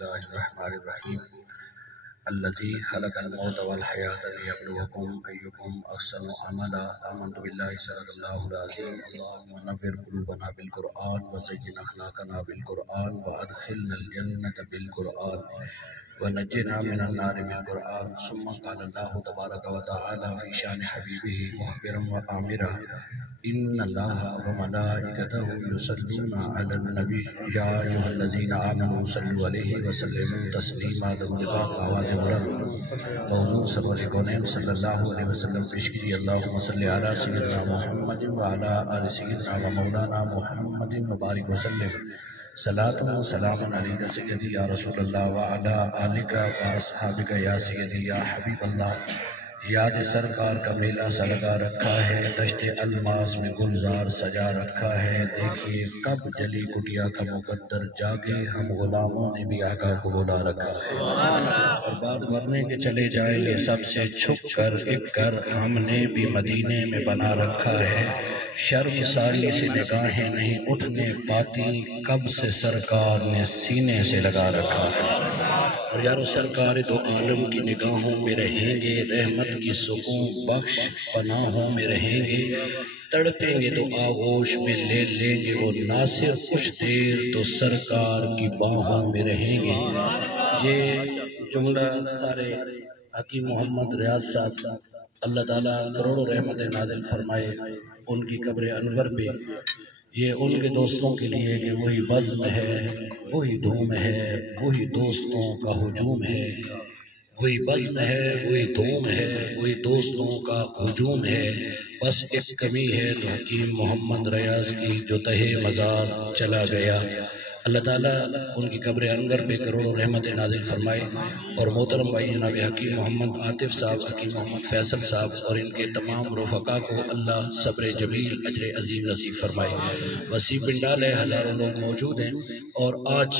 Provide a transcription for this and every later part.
الله الرحمن الرحيم الذي خلق الموت والحياة ليبلوكم أيكم أحسن عملا آمنت بالله صدق الله العظيم اللهم نور قلوبنا بالقرآن وزين أخلاقنا بالقرآن وأدخلنا الجنة بالقرآن ونجنا من النار بالقرآن. ثم قال الله تبارك وتعالى في شان حبيبه مخبرا وآمرا إن الله وملائكته يصلون على النبي يا أيها الذين آمنوا صلوا عليه وسلموا تسليما. درود پاک آواز بلند موضوع سرور کونین صلی اللہ علیہ وسلم پیش کیجیے. اللہم صلی علی سیدنا محمد وعلی آل سیدنا ومولانا محمد وبارک وسلم. صلاة و سلام علیکہ سیدی یا رسول اللہ وعلی آلکہ و اصحابکہ یا سیدی یا حبیب اللہ. یاد سرکار کا میلہ سلگا رکھا ہے، دشت الماس میں گلزار سجا رکھا ہے. دیکھیے کب جلی کٹیا کا مقدر جاگے، ہم غلاموں نے بھی آقا کو بلا رکھا ہے. اور بعد مرنے کے چلے جائیں گے سب سے چھپ کر ایک کر ہم نے بھی مدینے میں بنا رکھا ہے. شرم ساری سے نگاہیں نہیں اٹھنے پاتی، کب سے سرکار نے سینے سے لگا رکھا ہے. اور یارو سرکار دو عالم کی نگاہوں میں رہیں گے، رحمت کی سکون بخش پناہوں میں رہیں گے. تڑپیں گے تو آغوش میں لے لیں گے وہ ناصر، کچھ دیر تو سرکار کی باہوں میں رہیں گے. یہ جملہ سارے حکیم محمد ریاض صاحب اللہ تعالیٰ کروڑوں رحمت نازل فرمائے ان کی قبر انور پہ. یہ ان کے دوستوں کے لیے کہ وہی بزم ہے، وہی دھوم ہے، وہی دوستوں کا ہجوم ہے. وہی بزم ہے، وہی دھوم ہے، وہی دوستوں کا ہجوم ہے. بس ایک کمی ہے تو حکیم محمد ریاض کی جو تہے مزار چلا گیا. اللہ تعالیٰ ان کی قبر انور پہ کروڑوں رحمت نازل فرمائے. اور محترم بھائی جناب حکیم محمد عاطف صاحب، حکیم محمد فیصل صاحب اور ان کے تمام رفقا کو اللہ صبر جمیل اجر عظیم نصیب فرمائے. وسیع پنڈال ہے، ہزاروں لوگ موجود ہیں. اور آج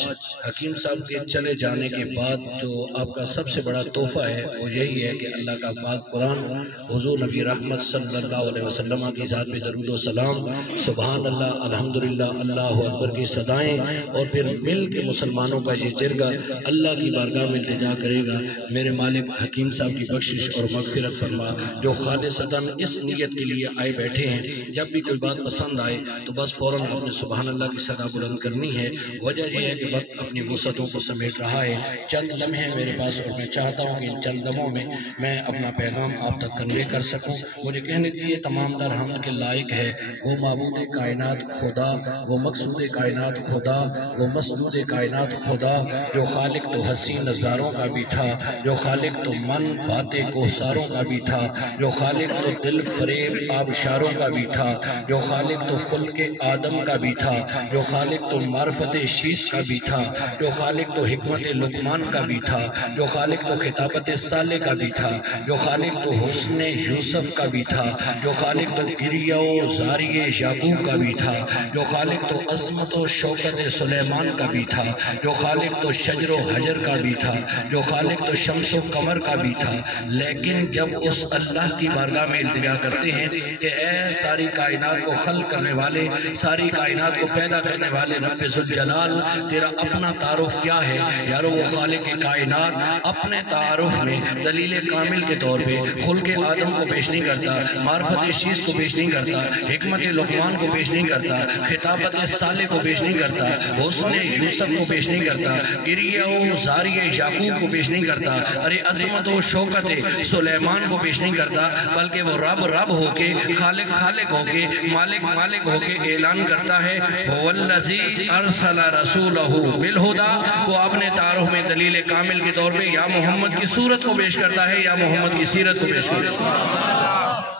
حکیم صاحب کے چلے جانے کے بعد جو آپ کا سب سے بڑا تحفہ ہے وہ یہی ہے کہ اللہ کا پاک قرآن حضور نبی رحمت صلی اللہ علیہ وسلم کی ذات پہ درود و سلام، سبحان اللہ، الحمدللہ، اللہ اکبر کی صدائیں، اور پھر مل کے مسلمانوں کا یہ جرگہ اللہ کی بارگاہ میں التجا کرے گا. میرے مالک حکیم صاحب کی بخشش اور مغفرت فرما. جو خالصتاً اس نیت کے لیے آئے بیٹھے ہیں، جب بھی کوئی بات پسند آئے تو بس فوراً اپنے سبحان اللہ کی صدا بلند کرنی ہے. وجہ یہ ہے کہ وقت اپنی وسعتوں کو سمیٹ رہا ہے. چند لمحے میرے پاس اور میں چاہتا ہوں کہ ان چند لمحوں میں میں اپنا پیغام آپ تک کنوے کر سکوں. مجھے کہنے دیئے تمام در حمد کے لائق ہے وہ معبود کائنات خدا، وہ مقصود کائنات خدا، وہ مسجود کائنات خدا، جو خالق تو حسین نظاروں کا بھی تھا، جو خالق تو من باتیں کوثاروں کا بھی تھا، جو خالق تو دل فریب آبشاروں کا بھی تھا، جو خالق تو خلق آدم کا بھی تھا، جو خالق تو معرفت شیش کا بھی تھا، جو خالق تو حکمت لقمان کا بھی تھا، جو خالق تو خطابت صالح کا بھی تھا، جو خالق تو حسن یوسف کا بھی تھا، جو خالق تو گریہ و زاری یعقوب کا بھی تھا، جو خالق تو عظمت و شوکت سلیمان کا بھی تھا، جو خالق تو شجر و حجر کا بھی تھا، جو خالق تو شمس و قمر کا بھی تھا. لیکن جب اس اللہ کی بارگاہ میں التجا کرتے ہیں کہ اے ساری کائنات کو خلق کرنے والے، ساری کائنات کو پیدا کرنے والے رب ذوالجلال، تیرا اپنا تعارف کیا ہے؟ یارو وہ خالق کائنات اپنے تعارف میں دلیل کامل کے طور پہ خلق آدم کو پیش نہیں کرتا، معرفت شیش کو پیش نہیں کرتا، حکمت لقمان کو پیش نہیں کرتا، خطابت صالح کو پیش نہیں کرتا، حسن یوسف کو پیش نہیں کرتا، گریہ و زاری یعقوب کو پیش نہیں کرتا، ارے عظمت و شوکت سلیمان کو پیش نہیں کرتا، بلکہ وہ رب رب ہو کے، خالق خالق ہو کے، مالک مالک ہو کے اعلان کرتا ہے وَالَّذِي أَرْسَلَ رَسُولَهُ بِالْهُدَى. وہ اپنے تعارف میں دلیل کامل کے طور پہ یا محمد کی صورت کو پیش کرتا ہے یا محمد کی سیرت کو پیش کرتا ہے.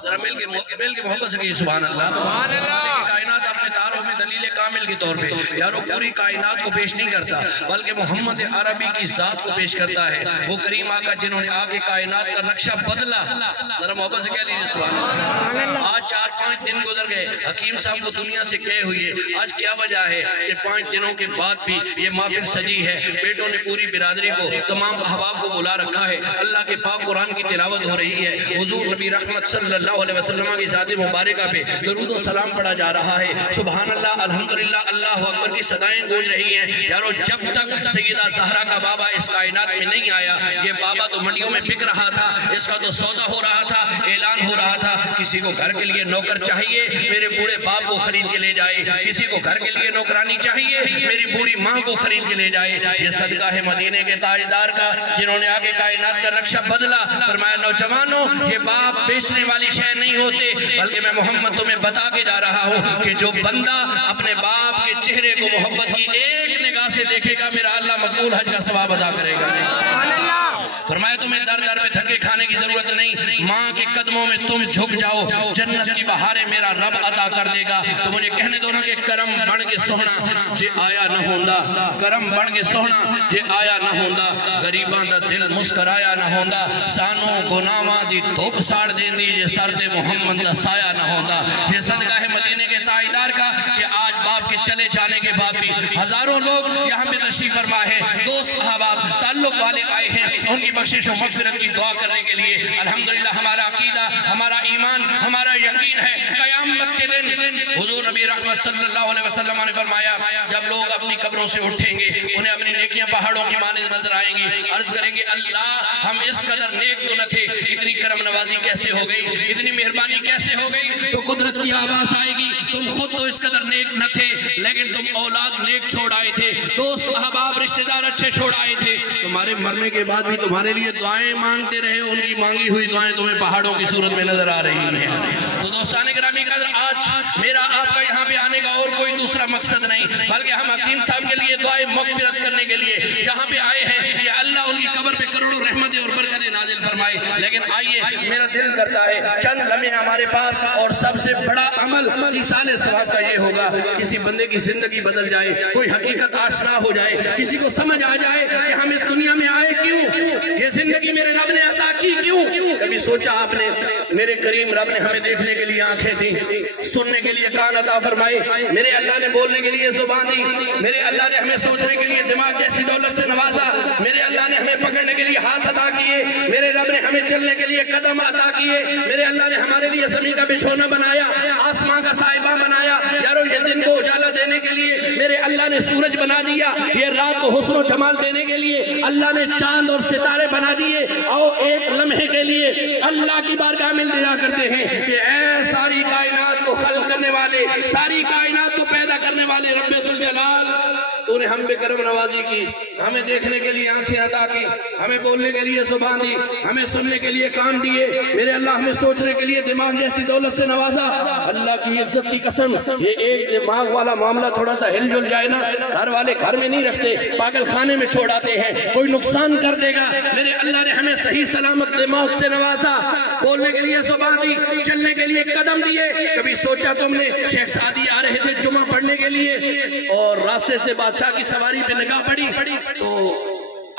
ذرا مل کے محبت سے کہیے سبحان اللہ. کائنات اپنے تعارف میں دلیل کامل کے طور پہ یارو پوری کائنات کو پیش نہیں کرتا بلکہ محمد عربی کی ذات کو پیش کرتا ہے. وہ کریم آقا جنہوں نے آگے کائنات کا نقشہ بدلا. ذرا محبت سے کہہ لیجیے سبحان اللہ. آج 4-5 دن گزر گئے، حکیم صاحب کو دنیا سے کہے ہوئے. آج کیا وجہ ہے کہ 5 دنوں کے بعد بھی یہ محفل سجی ہے؟ بیٹوں نے پوری برادری کو، تمام احباب کو بلا رکھا ہے. اللہ کے پاک قرآن کی تلاوت ہو رہی ہے. حضور نبی رحمت صلی اللہ علیہ وسلم کی ذات مبارکہ پہ درود و سلام پڑھا جا رہا ہے. سبحان اللہ، الحمدللہ اللہ اکبر کی صدائیں گونج رہی ہیں. یارو جب تک سیدہ زہرا کا بابا اس کائنات میں نہیں آیا، یہ بابا تو منڈیوں میں بک رہا تھا، اس کا تو سودا ہو رہا تھا، اعلان ہو رہا تھا. کسی کو گھر کے لیے نوکر چاہیے، میرے بوڑھے باپ کو خرید کے لے جائے. کسی کو گھر کے لیے نوکرانی چاہیے، میری بوڑھی ماں کو خرید کے لے جائے. یہ صدقہ ہے مدینے کے تاجدار کا، جنہوں نے آگے کائنات کا نقشہ بدلا. فرمایا نوجوانوں، یہ باپ بیچنے والی شے نہیں ہوتے، بلکہ میں محمد تمہیں بتا کے جا رہا ہوں کہ جو بندہ اپنے باپ کے چہرے کو محبت کی ایک نگاہ سے دیکھے گا، میرا اللہ مقبول حج کا ثواب ادا کرے گا. فرمایا تمہیں در در پہ دھکے کھانے کی ضرورت نہیں، ماں کے قدموں میں تم جھک جاؤ، جنت کی بہاریں میرا رب عطا کر دے گا. تو مجھے کہنے دو نا کہ کرم بڑھ کے سونا جے آیا نہ ہوندا، کرم بڑھ کے سونا جے آیا نہ ہوندا، غریباں دا دل مسکرایا نہ ہوندا، سانوں گناہاں دی دھوپ ساڑ دیندی جے سر تے محمد دا سایہ نہ ہوندا. یہ صدقہ ہے مدینے کے تاجدار کا کہ آج باپ کے چلے جانے کے بعد بھی ہزاروں لوگ یہاں پہ تشریف فرما ہے، دوست احباب تعلق والے آئے ہیں ان کی بخشش و مغفرت کی دعا کرنے کے لیے. الحمدللہ ہمارا عقیدہ، ہمارا ایمان، ہمارا یقین ہے قیامت کے دن حضور نبی رحمت صلی اللہ علیہ وسلم نے فرمایا جب لوگ اپنی قبروں سے اٹھیں گے انہیں اپنی نیکیاں پہاڑوں کی مانند نظر آئیں گی. عرض کریں گے اللہ ہم اس قدر نیک تو نہ تھے، اتنی کرم نوازی کیسے ہو گئی، اتنی مہربانی کیسے ہو گئی. تو قدرت کی آواز آئے گی تم خود تو اس قدر نیک نہ تھے لیکن تم اولاد نیک چھوڑ آئے تھے، دوست احباب رشتہ دار اچھے چھوڑ آئے تھے. تمہارے مرنے کے بعد بھی تمہارے لیے دعائیں مانگتے رہے، ان کی مانگی ہوئی دعائیں تمہیں پہاڑوں کی صورت میں نظر آ رہی ہیں. تو دوستان گرامی قدر آج میرا آپ کا یہاں پہ آنے کا اور کوئی دوسرا مقصد نہیں، بلکہ ہم حکیم صاحب کے لیے دعائیں مغفرت کرنے کے لیے یہاں پہ آئے ہیں کہ اللہ ان کی قبر پہ کروڑوں رحمتیں اور برکتیں نازل فرمائے. لیکن آئیے میرا دل کرتا ہے چند لمحے ہمارے پاس، اور سب سے بڑا عمل ایصال ثواب کا یہ ہوگا کسی بندے کی زندگی بدل جائے، کوئی حقیقت آشنا ہو جائے، کسی کو سمجھ آ جائے کہ ہم اس دنیا میں آئے کیوں، یہ زندگی میرے رب نے عطا کی کیوں. کبھی سوچا آپ نے میرے کریم رب نے ہمیں دیکھنے کے لیے آنکھیں دی، سننے کے لیے کان عطا فرمائے، میرے اللہ نے بولنے کے لیے زبان دی، میرے اللہ نے ہمیں سوچنے کے لیے دماغ جیسی دولت سے نوازا، میرے اللہ نے ہمیں پکڑنے کے لیے ہاتھ عطا کیے، میرے رب نے ہمیں چلنے کے لیے قدم عطا کیے، میرے اللہ نے ہمارے لیے زمین کا بچھونا بنایا، آسمان کا سائبہ بنایا. یارو یہ دن کو اجالا دینے کے لیے میرے اللہ نے سورج بنا دیا، یہ رات کو حسن و جمال دینے کے لیے اللہ نے چاند اور ستارے بنا دیے. آؤ ایک لمحے کے لیے اللہ کی بارگاہ میں دعا کرتے ہیں کہ اے ساری کائنات کو خلق کرنے والے، ساری کائنات کو پیدا کرنے والے رب ذوالجلال، تو نے ہم پہ کرم نوازی کی، ہمیں دیکھنے کے لیے آنکھیں عطا کی، ہمیں بولنے کے لیے زبان دی، ہمیں سننے کے لیے کان دیے، میرے اللہ ہمیں سوچنے کے لیے دماغ جیسی دولت سے نوازا. اللہ کی عزت کی قسم یہ ایک دماغ والا معاملہ تھوڑا سا ہل جل جائے نا، گھر والے گھر میں نہیں رکھتے، پاگل خانے میں چھوڑ آتے ہیں، کوئی نقصان کر دے گا. میرے اللہ نے ہمیں صحیح سلامت دماغ سے نوازا، بولنے کے لیے زبان دی، چلنے کے لیے قدم دیے. کبھی سوچا تم نے شیخ سعدی آ رہے تھے جمعہ پڑھنے کے لیے اور راستے سے بادشاہ کی سواری پہ نگاہ پڑی تو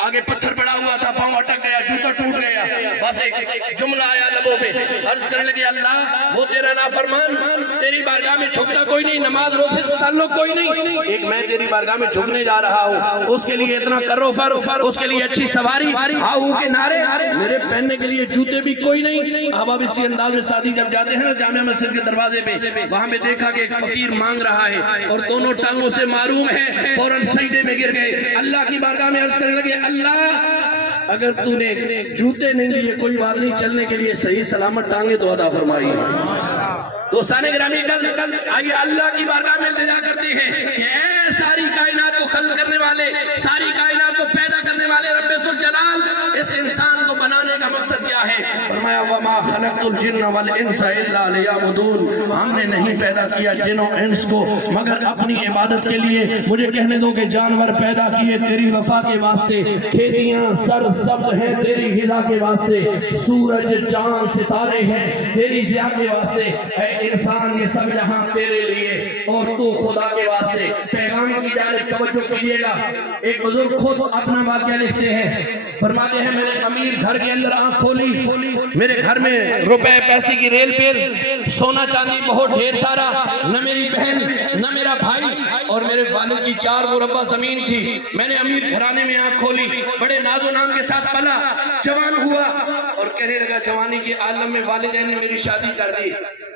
آگے پتھر پڑا ہوا تھا، پاؤں اٹک گیا، جوتا ٹوٹ گیا، بس ایک جملہ آیا لبوں پہ، عرض کرنے لگے اللہ وہ تیرا نافرمان، تیری بارگاہ میں جھکتا کوئی نہیں، نماز روزے سے تعلق کوئی نہیں، ایک میں تیری بارگاہ میں جھکنے جا رہا ہوں، اس کے لیے اتنا کرو فر، اس کے لیے اچھی سواری، ہاؤ کے نعرے، میرے پہننے کے لیے جوتے بھی کوئی نہیں. احباب اسی انداز میں سعدی جب جاتے ہیں نا جامعہ مسجد کے دروازے پہ، وہاں پہ دیکھا کہ ایک فقیر مانگ رہا ہے اور دونوں ٹانگوں سے معروم ہے، فوراً سجدے میں گر گئے، اللہ کی بارگاہ میں عرض کرنے لگے اللہ اگر تو نے جوتے نہیں لیے کوئی بات نہیں، چلنے کے لیے صحیح سلامت ٹانگیں تو عطا فرمائی. دوستان گرامی کل آئیے اللہ کی بارگاہ میں التجا کرتے ہیں کہ اے ساری کائنات کو خلق کرنے والے، ساری کائنات کو پیدا کرنے والے رب ذوالجلال، اس انسان کو بنانے کا مقصد کیا ہے؟ فرمایا وما خلقت الجن والانس الا لیعبدون، ہم نے نہیں پیدا کیا جن و انس کو مگر اپنی عبادت کے لیے. مجھے کہنے دو کہ جانور پیدا کیے تیری وفا کے واسطے، کھیتیاں سر سبز ہیں تیری غذا کے واسطے، سورج چاند ستارے ہیں تیری ضیاء کے واسطے، اے انسان یہ سب یہاں تیرے لیے اور تو خدا کے واسطے. پیغام کی جانب توجہ کیجیے گا. ایک بزرگ خود اپنا واقعہ لکھتے ہیں، فرماتے ہیں میں نے امیر گھر کے اندر آنکھ کھولی، میرے گھر میں روپے پیسے کی ریل پیل، سونا چاندی بہت ڈھیر سارا، نہ میری بہن نہ میرا بھائی، اور میرے والد کی 4 مربع زمین تھی. میں نے امیر گھرانے میں آنکھ کھولی، بڑے ناز و نام کے ساتھ پلا، جوان ہوا اور کہنے لگا جوانی کے عالم میں والدین نے میری شادی کر دی.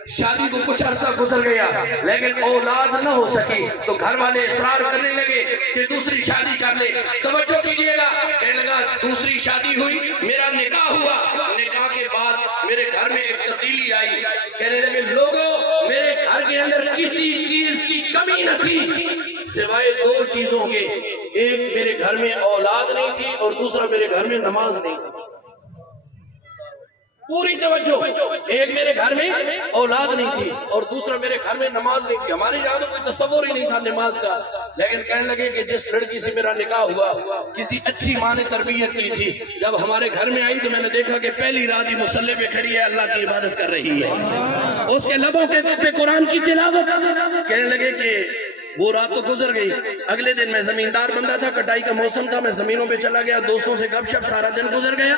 شادی کو کچھ عرصہ گزر گیا لیکن اولاد نہ ہو سکی تو گھر والے اصرار کرنے لگے کہ دوسری شادی کر لے. توجہ کیجئے گا, کہنے لگا دوسری شادی ہوئی, میرا نکاح ہوا, نکاح کے بعد میرے گھر میں ایک تبدیلی آئی. کہنے لگے لوگوں میرے گھر کے اندر کسی چیز کی کمی نہ تھی سوائے دو چیزوں کے, ایک میرے گھر میں اولاد نہیں تھی اور دوسرا میرے گھر میں نماز نہیں تھی. پوری توجہ, ایک میرے گھر میں اولاد نہیں تھی اور دوسرا میرے گھر میں نماز نہیں تھی. ہمارے یہاں تو کوئی تصور ہی نہیں تھا نماز کا, لیکن کہنے لگے کہ جس لڑکی سے میرا نکاح ہوا کسی اچھی ماں نے تربیت کی تھی, جب ہمارے گھر میں آئی تو میں نے دیکھا کہ پہلی رات ہی مصلی پہ کھڑی ہے, اللہ کی عبادت کر رہی ہے, اس کے لبوں پہ قرآن کی تلاوت. کہنے لگے کہ وہ رات تو گزر گئی, اگلے دن میں زمیندار بندہ تھا, کٹائی کا موسم تھا, میں زمینوں پہ چلا گیا, دوستوں سے گپ شپ, سارا دن گزر گیا.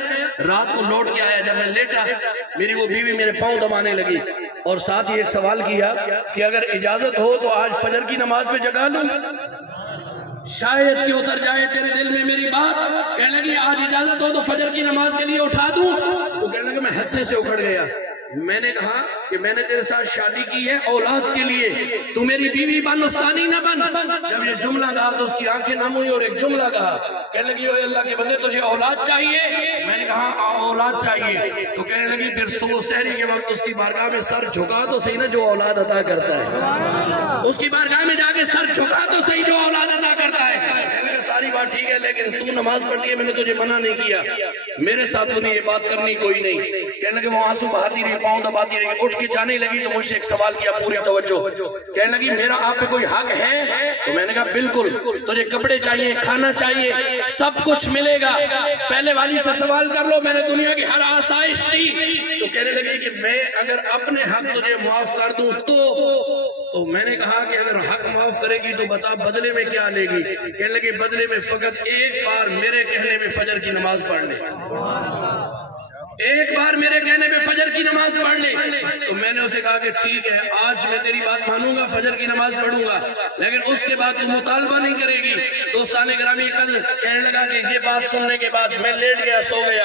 رات کو لوٹ کے آیا, جب میں لیٹا میری وہ بیوی میرے پاؤں دبانے لگی اور ساتھ ہی ایک سوال کیا کہ اگر اجازت ہو تو آج فجر کی نماز پہ جگا لوں, شاید کہ اتر جائے تیرے دل میں میری بات. کہنے لگی آج اجازت ہو تو فجر کی نماز کے لیے اٹھا دوں. تو کہنے لگا میں ہتھے سے اکھڑ گیا. میں نے کہا کہ میں نے تیرے ساتھ شادی کی ہے اولاد کے لیے, تو میری بیوی بن استانی نہ بن. جب یہ جملہ کہا تو اس کی آنکھیں نم ہوئی اور ایک جملہ کہا, کہنے لگی اے اللہ کے بندے تجھے اولاد چاہیے؟ میں نے کہا اولاد چاہیے. تو کہنے لگی پھر صبح سحری کے وقت اس کی بارگاہ میں سر جھکا تو صحیح نا جو اولاد عطا کرتا ہے, اس کی بارگاہ میں جا کے سر جھکا تو صحیح جو اولاد عطا کرتا ہے. کہنے لگا ساری بات ٹھیک ہے لیکن تو نماز پڑھتی ہے, میں نے تجھے منع نہیں کیا, میرے ساتھ تو یہ بات کرنی کوئی نہیں. کہنے لگے وہ آنسو بہاتی رہی, پاؤں دباتی رہی, اٹھ کے جانے لگی تو مجھ سے ایک سوال کیا, پوری توجہ. کہنے لگی میرا آپ پہ کوئی حق ہے؟ تو میں نے کہا بالکل, تجھے کپڑے چاہیے, کھانا چاہیے, سب کچھ ملے گا, پہلے والی سے سوال کر لو, میں نے دنیا کی ہر آسائش دی. تو کہنے لگی کہ میں اگر اپنے حق تجھے معاف کر دوں تو میں نے کہا کہ اگر حق معاف کرے گی تو بتا بدلے میں کیا لے گی. کہنے لگی بدلے میں فقط ایک بار میرے کہنے میں فجر کی نماز پڑھ لے, ایک بار میرے کہنے میں فجر کی نماز پڑھ لے. تو میں نے اسے کہا کہ ٹھیک ہے آج میں تیری بات مانوں گا, فجر کی نماز پڑھوں گا, لیکن اس کے بعد تو مطالبہ نہیں کرے گی. دوستان گرامی کل کہنے لگا کہ یہ بات سننے کے بعد میں لیٹ گیا, سو گیا.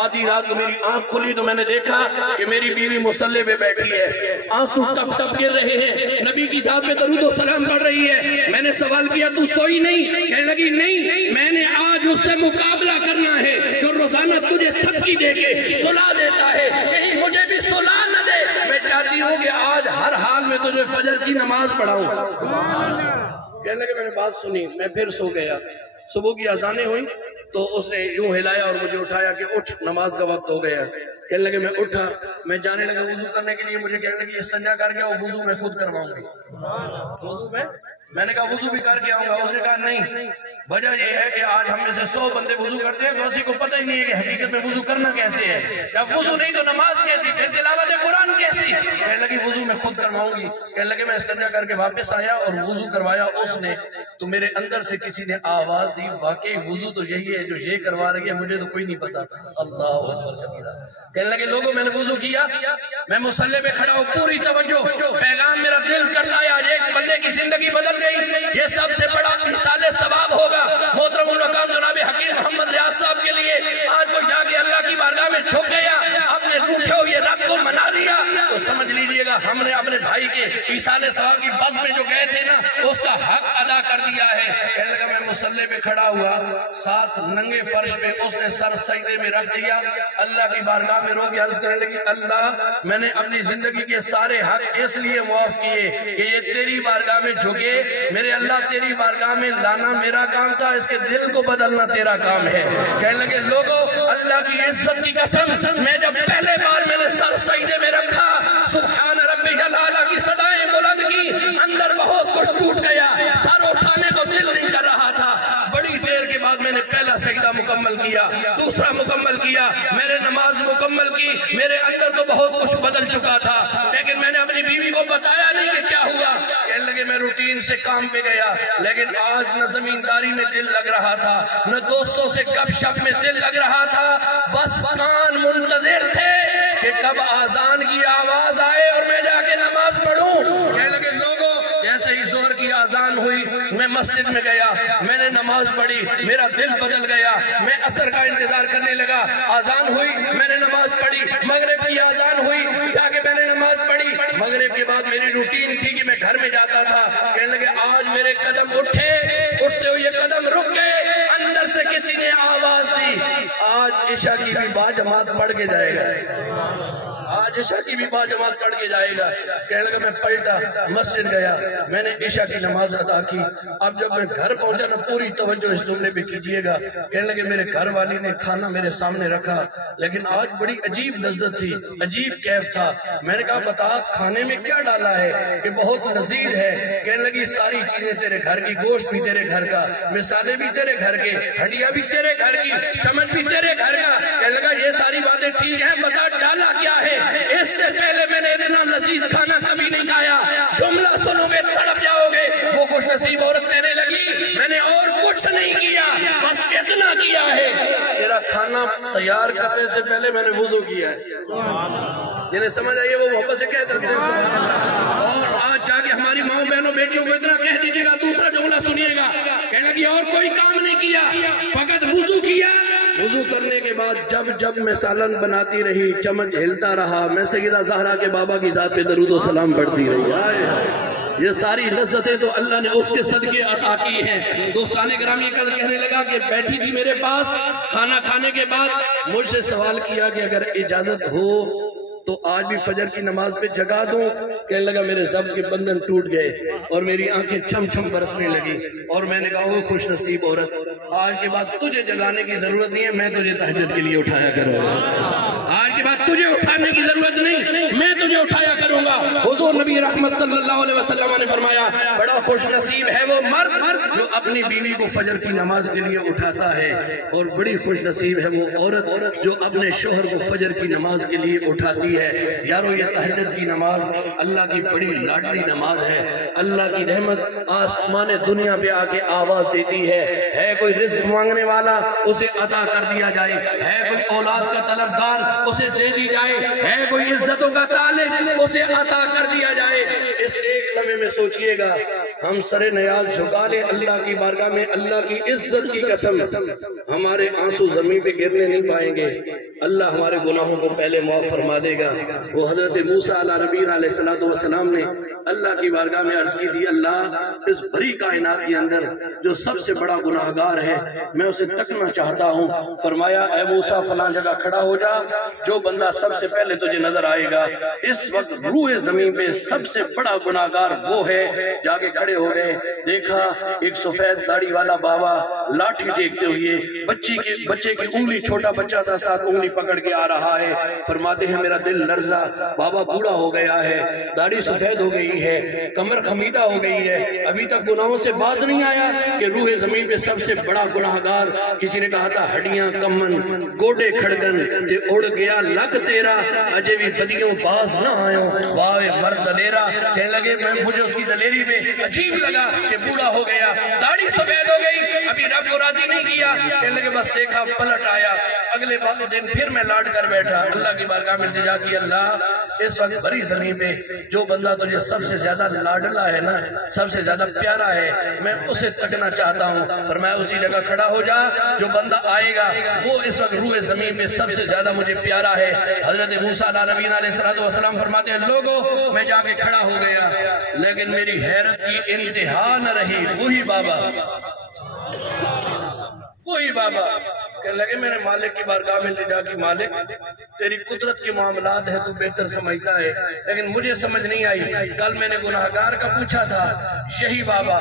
آدھی رات کو میری آنکھ کھلی تو میں نے دیکھا کہ میری بیوی مصلی پہ بیٹھی ہے, آنسو ٹپ ٹپ گر رہے ہیں, نبی کی ذات پہ درود و سلام پڑھ رہی ہے. میں نے سوال کیا تو سوئی نہیں؟ کہنے لگی نہیں, میں نے آج اس سے مقابلہ کرنا ہے جو روزانہ تجھے تھپکی دے کے سلا دیتا ہے, کہیں مجھے بھی سلا نہ دے. میں چاہتی ہوں کہ آج ہر حال میں تجھے فجر کی نماز پڑھاؤں. کہنے لگے میں نے بات سنی, میں پھر سو گیا. صبح کی اذانیں ہوئی تو اس نے یوں ہلایا اور مجھے اٹھایا کہ اٹھ نماز کا وقت ہو گیا. کہنے لگے میں اٹھا, میں جانے لگا وضو کرنے کے لیے. مجھے کہنے لگے استنجا کر کے اور وضو میں خود کرواؤں گی. وضو میں نے کہا وضو بھی کر کے آؤں گا. اس نے کہا نہیں, وجہ یہ ہے کہ آج ہم میں سے 100 بندے وضو کرتے ہیں تو اسی کو پتہ ہی نہیں ہے کہ حقیقت میں وضو کرنا کیسے ہے. جب وضو نہیں تو نماز کیسی, پھر تلاوت قرآن کیسی. کہنے لگی وضو میں خود کرواؤں گی. کہنے لگے میں استنجا کر کے واپس آیا اور وضو کروایا اس نے, تو میرے اندر سے کسی نے آواز دی واقعی وضو تو یہی ہے جو یہ کروا رہی ہے, مجھے تو کوئی نہیں پتا تھا. اللہ اکبر کبیرہ. کہنے لگے لوگوں میں نے وضو کیا, میں مصلی پہ کھڑا ہوں, پوری توجہ, پیغام میرا دل کرتا ہے آج ایک بندے کی زندگی بدل گئی, یہ سب سے بڑا مثال ثواب ہوگا محترم المقام جناب حکیم محمد ریاض صاحب کے لیے. آج کوئی جا کے اللہ کی بارگاہ میں جھک گیا, اپنے روٹھے ہوئے رب کو منا لیا, تو سمجھ لیجئے گا ہم نے اپنے بھائی کے مثال ثواب کی بس میں جو گئے تھے نا اس کا حق ادا کر دیا ہے. کہنے لگا میں مصلی پہ کھڑا ہوا, ساتھ ننگے فرش پہ اس نے سر سجدے میں رکھ دیا, اللہ کی بارگاہ میں رو کے عرض کرنے لگی اللہ میں نے اپنی زندگی کے سارے حق اس لیے معاف کیے کہ یہ تیری بارگاہ میں جھکے. میرے اللہ تیری بارگاہ میں لانا میرا کام تھا, اس کے دل کو بدلنا تیرا کام ہے. کہنے لگے لوگوں اللہ کی عزت کی قسم, میں جب پہلے بار میں نے سر سجدے میں رکھا, سبحان ربی جلالہ کی صدائیں بلند کی, اندر بہت کچھ ٹوٹ گیا, سر اٹھانے کو دل نہیں کر رہا تھا. بڑی دیر کے بعد میں نے پہلا سجدہ مکمل کیا, دوسرا مکمل کیا, میں نے نماز مکمل کی. میرے اندر تو بہت کچھ بدل چکا تھا, لیکن میں نے اپنی بیوی کو بتایا نہیں کہ کیا ہوا. کہنے لگے میں روٹین سے کام پہ گیا, لیکن آج نہ زمینداری میں دل لگ رہا تھا, نہ دوستوں سے گپ شپ میں دل لگ رہا تھا, بس کان منتظر تھے کہ کب آذان کی آواز آئے اور میں جا کے نماز پڑھوں. کہنے لگے لوگوں جیسے ہی ظہر کی آذان ہوئی میں مسجد میں گیا, میں نے نماز پڑھی, میرا دل بدل گیا. میں عصر کا انتظار کرنے لگا, آذان ہوئی, میں نے نماز پڑھی. مغرب کی آذان ہوئی, جا کے میں نے نماز پڑھی. گھر میں جاتا تھا، کہنے لگے آج میرے قدم اٹھے، اٹھتے ہوئے قدم رک گئے، اندر سے کسی نے آواز دی آج عشاء کی بھی با جماعت پڑھ کے جائے گا، آج عشاء کی بھی با جماعت پڑھ کے جائے گا۔ کہنے لگا میں پلٹا، مسجد گیا، میں نے عشاء کی نماز ادا کی۔ اب جب میں گھر پہنچا نا پوری توجہ اس جملے پہ کیجئے گا، کہنے لگے میرے گھر والی نے کھانا میرے سامنے رکھا، لیکن آج بڑی عجیب لذت تھی، عجیب کیف تھا۔ میں نے کہا بتا کھانے میں کیا ڈالا ہے کہ بہت لذیذ ہے؟ کہنے لگی ساری چیزیں تیرے گھر کی، گوشت بھی تیرے گھر کا، مسالے بھی تیرے گھر کے، ہنڈیا بھی تیرے گھر کی، چمچ بھی تیرے گھر کا۔ کہنے لگا یہ ساری باتیں ٹھیک ہیں، بتا ڈالا کیا ہے؟ اس سے پہلے میں نے اتنا لذیذ کھانا کبھی نہیں کھایا، جملہ سنو گے تڑپ جاؤ گے۔ وہ خوش نصیب عورت کہنے لگی میں نے اور کچھ نہیں کیا، بس اتنا کیا ہے، تیرا کھانا تیار کرنے سے پہلے میں نے وضو کیا ہے۔ جنہیں سمجھ آئیے وہ محبت سے کہہ سکتے ہیں۔ اور آج جا کے ہماری ماں بہنوں بیٹیوں کو اتنا کہہ دیجیے گا، دوسرا جملہ سنیے گا، کہنے لگی اور کوئی کام نہیں کیا، فقط وضو کیا۔ وضو کرنے کے بعد جب میں سالن بناتی رہی، چمچ ہلتا رہا، میں سیدہ زہرا کے بابا کی ذات پہ درود و سلام پڑھتی رہی۔ یہ ساری لذتیں تو اللہ نے اس کے صدقے عطا کی ہیں۔ دوستان گرامی کل کہنے لگا کہ بیٹھی تھی میرے پاس، کھانا کھانے کے بعد مجھ سے سوال کیا کہ اگر اجازت ہو تو آج بھی فجر کی نماز پہ جگا دوں۔ کہنے لگا میرے ضبط کے بندھن ٹوٹ گئے اور میری آنکھیں چھم چھم برسنے لگی، اور میں نے کہا وہ خوش نصیب عورت، آج کے بعد تجھے جگانے کی ضرورت نہیں ہے، میں تجھے تہجد کے لیے اٹھایا کروں گا۔ آج کے بعد تجھے اٹھانے کی ضرورت نہیں، میں تجھے اٹھایا کروں گا۔ حضور نبی رحمت صلی اللہ علیہ وسلم نے فرمایا بڑا خوش نصیب ہے وہ مرد جو اپنی بیوی کو فجر کی نماز کے لیے اٹھاتا ہے، اور بڑی خوش نصیب ہے وہ عورت جو اپنے شوہر کو فجر کی نماز کے لیے اٹھاتی ہے۔ یارو یہ تہجد کی نماز اللہ کی بڑی لاڈلی نماز ہے۔ اللہ کی رحمت آسمان دنیا پہ آ کے آواز دیتی ہے کوئی رزق مانگنے والا اسے عطا کر دیا جائے، ہے کوئی اولاد کا طلبگار اسے دے دی جائے، ہے کوئی عزتوں کا طالب اسے عطا کر دیا جائے۔ اس ایک لمحے میں سوچئے گا، ہم سر نیاز جھکا لیں اللہ کی بارگاہ میں، اللہ کی عزت کی قسم ہمارے آنسو زمین پہ گرنے نہیں پائیں گے، اللہ ہمارے گناہوں کو پہلے معاف فرما دے گا۔ وہ حضرت موسیٰ علیہ نبینا علیہ السلام نے اللہ کی بارگاہ میں عرض کی تھی اللہ اس بھری کائنات کے اندر جو سب سے بڑا گناہگار ہے میں اسے تکنا چاہتا ہوں۔ فرمایا اے موسیٰ فلاں جگہ کھڑا ہو جا، جو بندہ سب سے پہلے تجھے نظر آئے گا اس وقت روح زمین پہ سب سے بڑا گناہگار وہ ہے۔ جا کے کھڑے ہو گئے، دیکھا ایک سفید داڑھی والا بابا لاٹھی ٹیکتے ہوئے بچے کی انگلی، چھوٹا بچہ تھا ساتھ انگلی پکڑ کے آ رہا ہے۔ فرماتے ہیں میرا دل لرزا، بابا بوڑھا ہو گیا ہے، داڑھی سفید ہو گئی ہے، کمر خمیدہ ہو گئی ہے، ابھی تک گناہوں سے باز نہیں آیا کہ روح زمین پہ سب سے بڑا گناہگار۔ کسی نے کہا تھا ہڈیاں کمن گوڑے کھڑگن تے اڑ گیا لک تیرا، اجے بھی بدیوں باز نہ آئوں واہ مرد دلیرا۔ کہنے لگے مجھے اس کی دلیری میں عجیب لگا کہ بوڑھا ہو گیا، داڑھی سفید ہو گئی، ابھی رب کو راضی نہیں کیا۔ کہنے لگے بس دیکھا پلٹ آیا، اگلے دن پھر میں لاٹ کر بیٹھا، اللہ کی بارگاہ میں التجا کی اللہ اس وقت بھری زمین پہ جو بندہ تجھے سب سے زیادہ لاڈلا ہے نا، سب سے زیادہ پیارا ہے، میں اسے تکنا چاہتا ہوں۔ فرمایا اسی جگہ کھڑا ہو جا، جو بندہ آئے گا وہ اس وقت روح زمین پہ سب سے زیادہ مجھے پیارا ہے۔ حضرت موسیٰ علیہ نبینا علیہ السلام فرماتے ہیں لوگوں میں جا کے کھڑا ہو گیا، لیکن میری حیرت کی انتہا نہ رہی، وہی بابا کہنے لگے میں نے مالک کی بارگاہ میں التجا کی، مالک تیری قدرت کے معاملات ہے تو بہتر سمجھتا ہے، لیکن مجھے سمجھ نہیں آئی۔ کل میں نے گناہگار کا پوچھا تھا یہی بابا،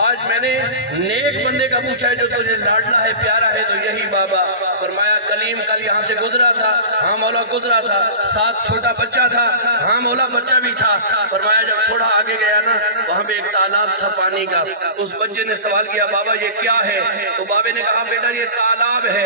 آج میں نے نیک بندے کا پوچھا ہے جو تجھے لاڈلا ہے پیارا ہے تو یہی بابا۔ فرمایا کلیم کل یہاں سے گزرا تھا، ہاں مولا گزرا تھا، ساتھ چھوٹا بچہ تھا، ہاں مولا بچہ بھی تھا۔ فرمایا جب تھوڑا آگے گیا نا وہاں پہ ایک تالاب تھا پانی کا، اس بچے نے سوال کیا بابا یہ کیا ہے؟ تو بابے نے کہا بیٹا یہ تالاب ہے۔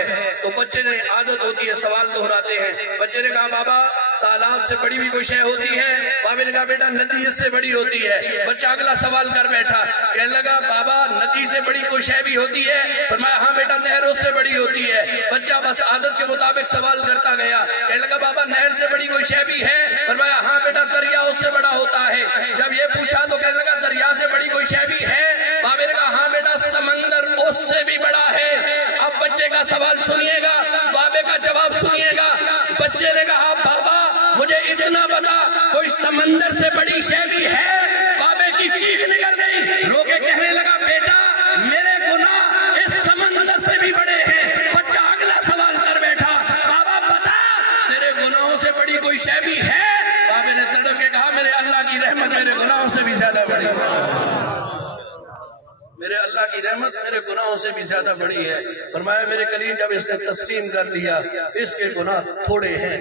تو بچے نے عادت ہوتی ہے سوال دہراتے ہیں، بچے نے کہا بابا تالاب سے بڑی بھی کوئی شے ہوتی ہے؟ بابے نے کہا بیٹا ندی اس سے بڑی ہوتی ہے۔ بچہ اگلا سوال کر بیٹھا، کہنے لگا بابا ندی سے بڑی کوئی شے بھی ہوتی ہے؟ فرمایا ہاں بیٹا نہر اس سے بڑی ہوتی ہے۔ بچہ بس عادت کے مطابق سوال کرتا گیا، کہنے لگا بابا نہر سے بڑی کوئی شے بھی ہے؟ فرمایا ہاں بیٹا دریا اس سے بڑا ہوتا ہے۔ جب یہ پوچھا تو کہنے لگا دریا سے بڑی کوئی شے بھی ہے؟ بابے نے کہا ہاں بیٹا سمندر اس سے بھی بڑا ہے۔ اب بچے کا سوال سنیے گا، بابے کا جواب سنیے گا۔ بچے نے کہا بابا مجھے اتنا بتا کوئی سمندر سے بڑی شے بھی ہے؟ بابے کی میرے اللہ کی رحمت میرے گناہوں سے بھی زیادہ بڑی ہے۔ فرمایا میرے کلیم جب اس نے تسلیم کر لیا، اس کے گناہ تھوڑے ہیں،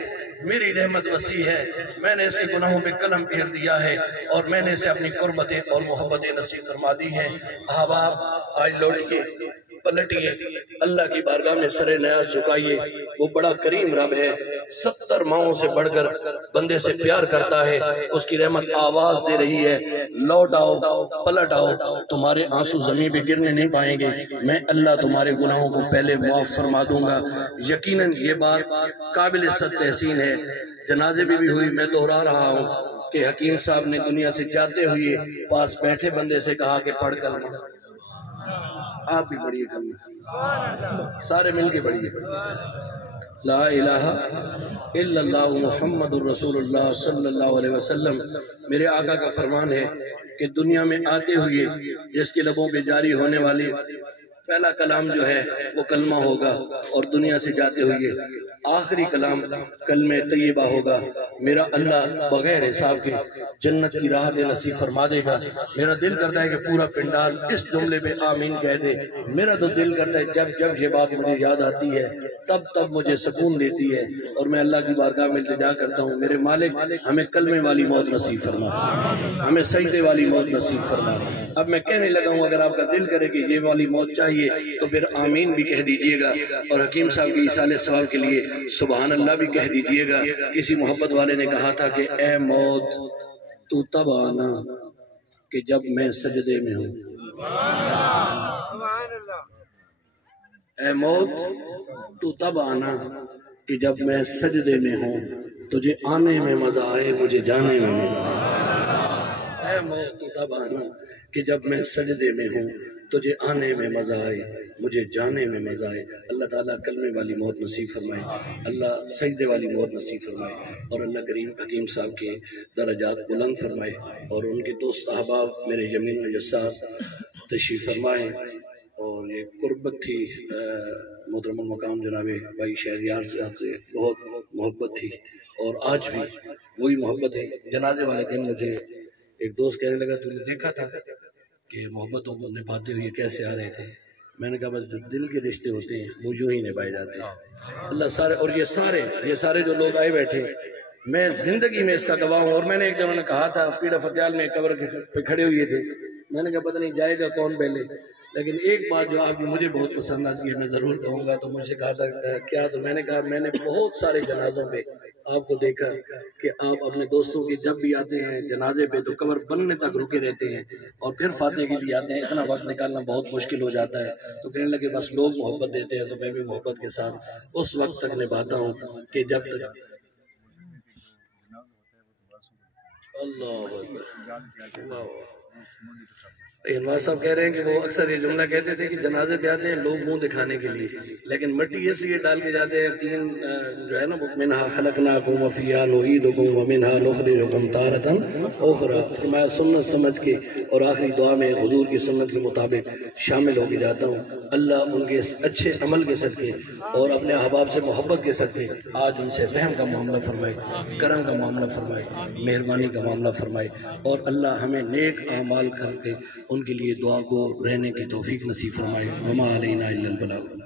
میری رحمت وسیع ہے، میں نے اس کے گناہوں پہ قلم پھیر دیا ہے اور میں نے اسے اپنی قربتیں اور محبتیں نصیب فرما دی ہیں۔ احباب آج لوٹیے، پلٹیے، اللہ کی بارگاہ میں سر نیاز جھکائیے، وہ بڑا کریم رب ہے، 70 ماؤں سے بڑھ کر بندے سے پیار کرتا ہے، اس کی رحمت آواز دے رہی ہے، لوٹ آؤ، پلٹ آؤ، تمہارے آنسو زمین پہ گرنے نہیں پائیں گے، میں اللہ تمہارے گناہوں کو پہلے معاف فرما دوں گا۔ یقیناً یہ بات قابل صد تحسین ہے، جنازے بھی ہوئی، میں دہرا رہا ہوں کہ حکیم صاحب نے دنیا سے جاتے ہوئے پاس بیٹھے بندے سے کہا کہ پڑھ کلمہ، آپ بھی پڑھیے کلمہ، سارے مل کے پڑھیے، لا الہ الا اللہ محمد الرسول اللہ صلی اللہ علیہ وسلم۔ میرے آقا کا فرمان ہے کہ دنیا میں آتے ہوئے جس کے لبوں پہ جاری ہونے والی پہلا کلام جو ہے وہ کلمہ ہوگا، اور دنیا سے جاتے ہوئے آخری کلام کلمہ طیبہ ہوگا۔ میرا اللہ بغیر حساب کے جنت کی راحت نصیب فرما دے گا۔ میرا دل کرتا ہے کہ پورا پنڈال اس جملے پہ آمین کہہ دے۔ میرا تو دل کرتا ہے جب جب یہ بات مجھے یاد آتی ہے تب مجھے سکون دیتی ہے، اور میں اللہ کی بارگاہ میں التجا کرتا ہوں، میرے مالک ہمیں کلمے والی موت نصیب فرما، ہمیں سجدے والی موت نصیب فرما۔ اب میں کہنے لگا ہوں، اگر آپ کا دل کرے کہ یہ والی موت چاہیے تو پھر آمین بھی کہہ دیجئے گا، اور حکیم صاحب کی ایصال ثواب کے لیے سبحان اللہ بھی کہہ دیجئے گا۔ کسی محبت والے نے کہا تھا کہ اے موت تو تب آنا کہ جب میں سجدے میں ہوں، اے موت تو تب آنا کہ جب میں سجدے میں ہوں، تجھے آنے میں مزہ آئے مجھے جانے میں مزہ آئے۔ اے موت تو تب آنا کہ جب میں سجدے میں ہوں، تجھے آنے میں مزہ آئے مجھے جانے میں مزہ آئے۔ اللہ تعالیٰ کلمے والی موت نصیب فرمائے، اللہ سجدے والی موت نصیب فرمائے، اور اللہ کریم حکیم صاحب کے درجات بلند فرمائے، اور ان کے دوست احباب میرے یمین و یسار تشریف فرمائے۔ اور یہ قربت تھی، محترم المقام جناب بھائی شہریار صاحب سے بہت محبت تھی، اور آج بھی وہی محبت ہے۔ جنازے والے دن مجھے ایک دوست کہنے لگا تم نے دیکھا تھا کہ محبتوں کو نبھاتے ہوئے کیسے آ رہے تھے؟ میں نے کہا بس جو دل کے رشتے ہوتے ہیں وہ یوں ہی نبھائے جاتے ہیں۔ اللہ سارے، اور یہ سارے جو لوگ آئے بیٹھے، میں زندگی میں اس کا گواہ ہوں۔ اور میں نے ایک جب کہا تھا، پیڑا فتیال میں قبر پہ کھڑے ہوئے تھے، میں نے کہا پتہ نہیں جائے گا کون پہلے، لیکن ایک بات جو آپ کی مجھے بہت پسند آتی ہے میں ضرور کہوں گا۔ تو مجھ سے کہا تھا کیا؟ تو میں نے کہا میں نے بہت سارے جنازوں پہ آپ کو دیکھا کہ آپ اپنے دوستوں کی جب بھی آتے ہیں جنازے پہ تو قبر بننے تک رکے رہتے ہیں، اور پھر فاتح کے لیے آتے ہیں، اتنا وقت نکالنا بہت مشکل ہو جاتا ہے۔ تو کہنے لگے بس لوگ محبت دیتے ہیں تو میں بھی محبت کے ساتھ اس وقت تک نبھاتا ہوں کہ جب تک اللہ اکبر۔ انوار صاحب کہہ رہے ہیں کہ وہ اکثر یہ جملہ کہتے تھے کہ جنازے پہ آتے ہیں لوگ منہ دکھانے کے لیے، لیکن مٹی اس لیے ڈال کے جاتے ہیں، تین جو ہے نا، منہا خلقناکم وفیہا نعیدکم ومنہا نخرجکم تارۃ اخری۔ فرمایا سنت سمجھ کے، اور آخری دعا میں حضور کی سنت کے مطابق شامل ہو کے جاتا ہوں۔ اللہ ان کے اچھے عمل کے صدقے اور اپنے احباب سے محبت کے صدقے آج ان سے رحم کا معاملہ فرمائے، کرم کا معاملہ فرمائے، مہربانی کا معاملہ فرمائے، اور اللہ ہمیں نیک اعمال کر کے ان کے لیے دعا کو رہنے کی توفیق نصیب فرمائے۔ وما علینا الا البلاغ۔